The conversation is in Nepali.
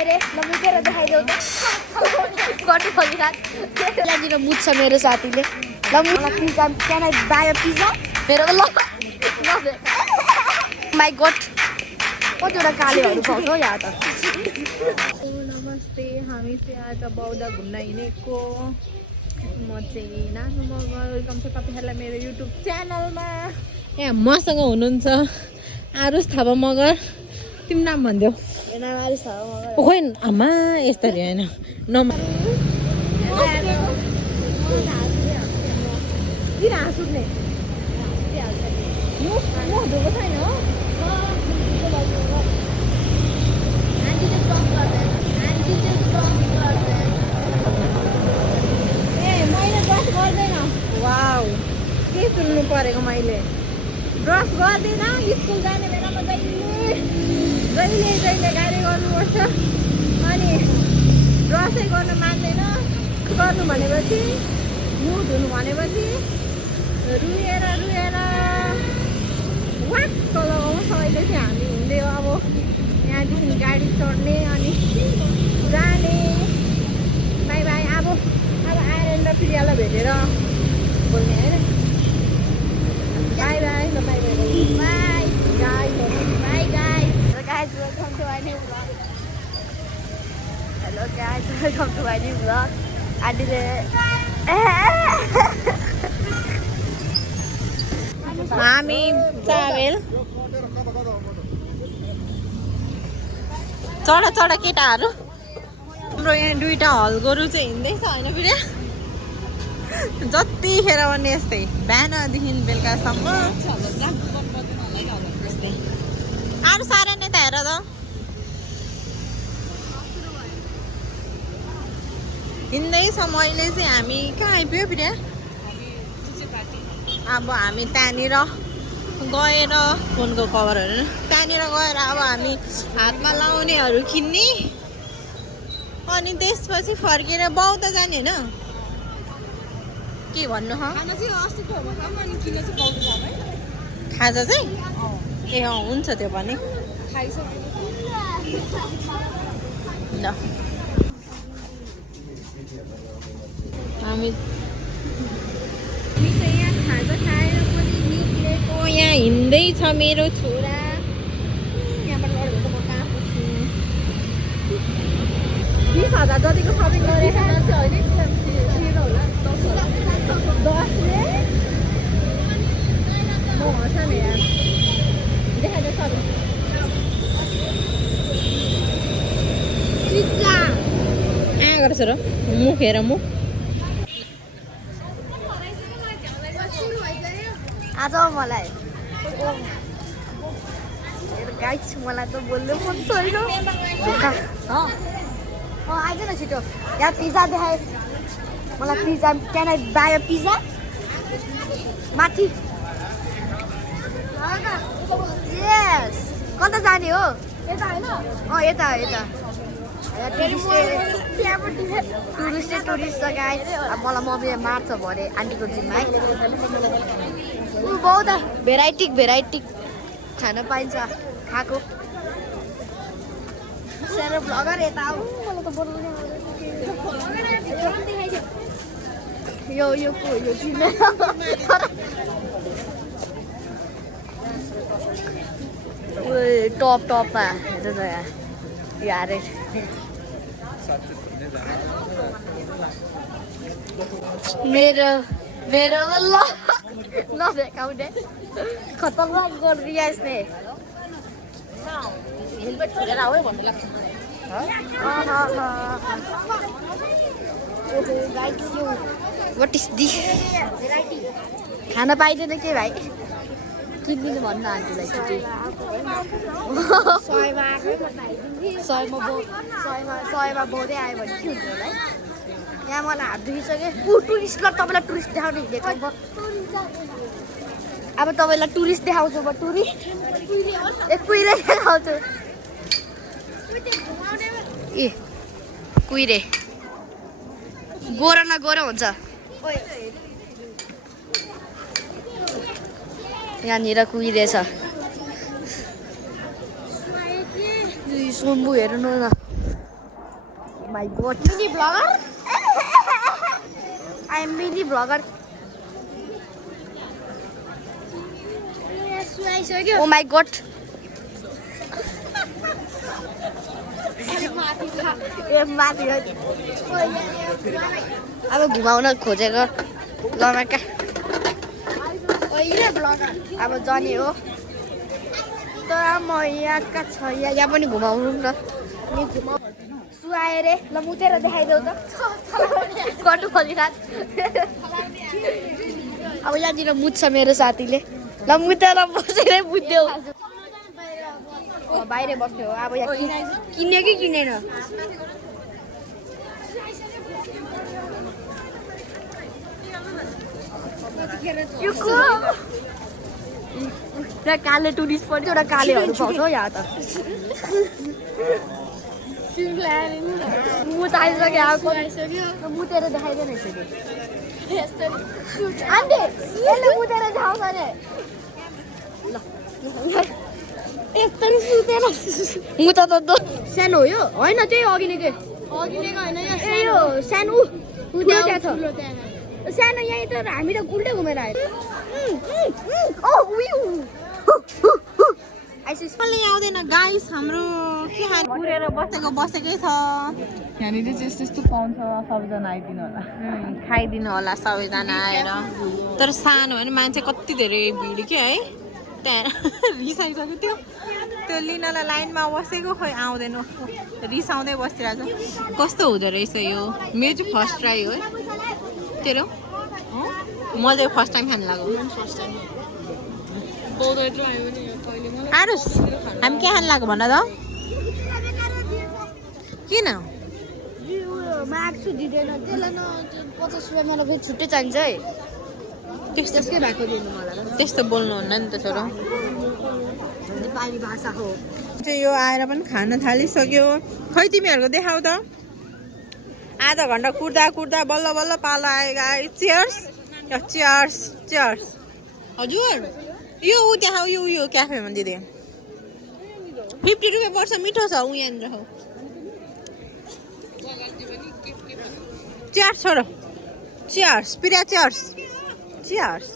देखाइ रे ल मुकेर देखाइदेऊ त कटु फलिरात यहाँनिर बुझ्छ मेरो साथीले ल मलाई pizza can I buy a pizza मेरो ल माई गॉड कतिवटा कालेहरू पाउँछ हौ यहाँ त नमस्ते हामी चाहिँ आज बौद्ध घुम्न हिँडेको म चाहिँ नानु मगर वेलकम छ तपाईँहरूलाई मेरो युट्युब च्यानलमा यहाँ मसँग हुनुहुन्छ आरुष थापा मगर तिम्रो नाम भनिदेऊ खोइ आमा यस्तरी होइन नम्बर किन हाँसुक्ने धोएको छैन हो वाउ के सुन्नु परेको मैले ब्रस गर्दिनँ स्कुल जाने बेलामा जहिले गाडी गर्नुपर्छ अनि ब्रसै गर्नु मान्दैन गर्नु भनेपछि मुख धुनु भनेपछि रुएर वाक्क लगाउँछ अहिले चाहिँ हामी हिँड्दै अब यहाँदेखि गाडी चढ्ने अनि जाने बाई बाई अब आएर फेरि यसलाई भेटेर बोल्ने होइन बाई बाई ल by by by guys by guys guys welcome to my new vlog hello guys welcome to my new vlog adile हामी चावेल चढा केटाहरू हाम्रो यहाँ दुईटा हल गोरु चाहिँ हिँड्दैछ होइन फेरि जतिखेर भने यस्तै बिहानदेखि बेलुकासम्म अरू साह्रै नै त हेर त हिँड्दैछ मैले चाहिँ हामी कहाँ आइपुग्यो फेरि अब हामी त्यहाँनिर गएर फोनको कभरहरू त्यहाँनिर गएर अब हामी हातमा लाउनेहरू किन्ने अनि त्यसपछि फर्केर बौद्ध जाने होइन के भन्नु खाजा चाहिँ ए हुन्छ त्यो पनि ल हामी यहाँ खाजा खाएर पनि निक्लेको यहाँ हिँड्दैछ मेरो छोरा यहाँबाट लड्यो भने त म कहाँ पुग्छु 20,000 जतिको सपिङ गरेर चाहिँ होइन होला 10 ले म हँस नि यार देखाइदियो सबै चिच्चा गर्छ र मुख हेर मुख आज मलाई गाइस मलाई त बोल्नु मन छैन आइज न छिटो यहाँ पिज्जा देखाए मलाई pizza can I buy a pizza माथि यस कता जाने हो यता होइन यता टुरिस्ट छ गाइस मलाई मम्मीले मार्छ भने आन्टीको जिम्मा है बहुत भेराइटी खान पाइन्छ खाएको सानो भ्लगर यता आऊ मलाई त बोल्नु यो टपमा हेर्नु त यहाँ यार मेरो ल देखाउने खतरनाक गरिदिया यसले हेलमेट छोडेर आऊ है भन्नु लाग्छ व्हाट इज दी खान पाइँदैन के भाइ किनिदिनु भन्नु आन्टीलाई छिटै 100मा बोधै आयो भने के हुन्छ होला है यहाँ मलाई हात दुखिसक्यो टुरिस्ट ल तपाईँलाई टुरिस्ट देखाउनु हिँडेको अब तपाईँलाई टुरिस्ट देखाउँछु म टुरिस्ट कुहिरे देखाउँछु ए कुहिरे गोरो न गोरो हुन्छ यहाँनिर कुहिरे छ सुम्बु हेर्नु न My God. Mini vlogger? I am mini vlogger. Oh my God. अब घुमाउन खोजेको लमाका अब जाने हो तर म यहाँका छ यहाँ पनि घुमाउनु न सुहाए रे ल मुतेर देखाइदेऊ त कटु खोलिराख अब यहाँनिर मुत्छ मेरो साथीले ल मुतेर बसेरै मुत्देऊ बाहिर बस्ने हो अब यहाँ किन्यो कि किनेन काले टुरिस्ट पनि एउटा कालेहरू पाउँछ हो यहाँ त मुत आइसक्यो मुतेर देखाइदिएन यसरी आन्टी यसले मुतेर देखाउँछ अरे ल यस्तो सुतेर मुत त सानो हो यो होइन त्यही अघिनेकै यो सानो सानो यहीँ त हामी त उल्टै घुमेर आयो आउँदैन गाइस हाम्रो के पुरेर बसेकै छ यहाँनिर चाहिँ यस्तो यस्तो पाउँछ सबैजना आइदिनु होला खाइदिनु होला सबैजना आएर तर सानो भने मान्छे कति धेरै भिड के है त्यहाँ रिसाइसक्यो त्यो लिनलाई लाइनमा बसेको खोइ आउँदैन रिसाउँदै बसिरहेको छ कस्तो हुँदो रहेछ यो मेरो चाहिँ फर्स्ट ट्राई हो है तेरो म चाहिँ फर्स्ट टाइम खानु लाग्यो आरुस हामी के खानु लाग्यो भन त किन माग्छु दिँदैन त्यसलाई न 50 रुपियाँ मलाई फेरि छुट्टै चाहिन्छ है त्यसकै भएको दिनु मलाई त्यस्तो बोल्नुहुन्न नि त छोरो नेपाली भाषा हो चाहिँ यो आएर पनि खान थालिसक्यो खै तिमीहरूको देखाउ त आधा घन्टा कुर्दा कुर्दा बल्ल बल्ल पालो आयो चियर्स चियर्स चियर्स हजुर यो ऊ देखाउ यो क्याफेमा दिदी 50 रुपियाँ पर्छ मिठो छ ऊ यहाँनिर हो चियर्स छोरो चियर्स प्रिया चियर्स चियर्स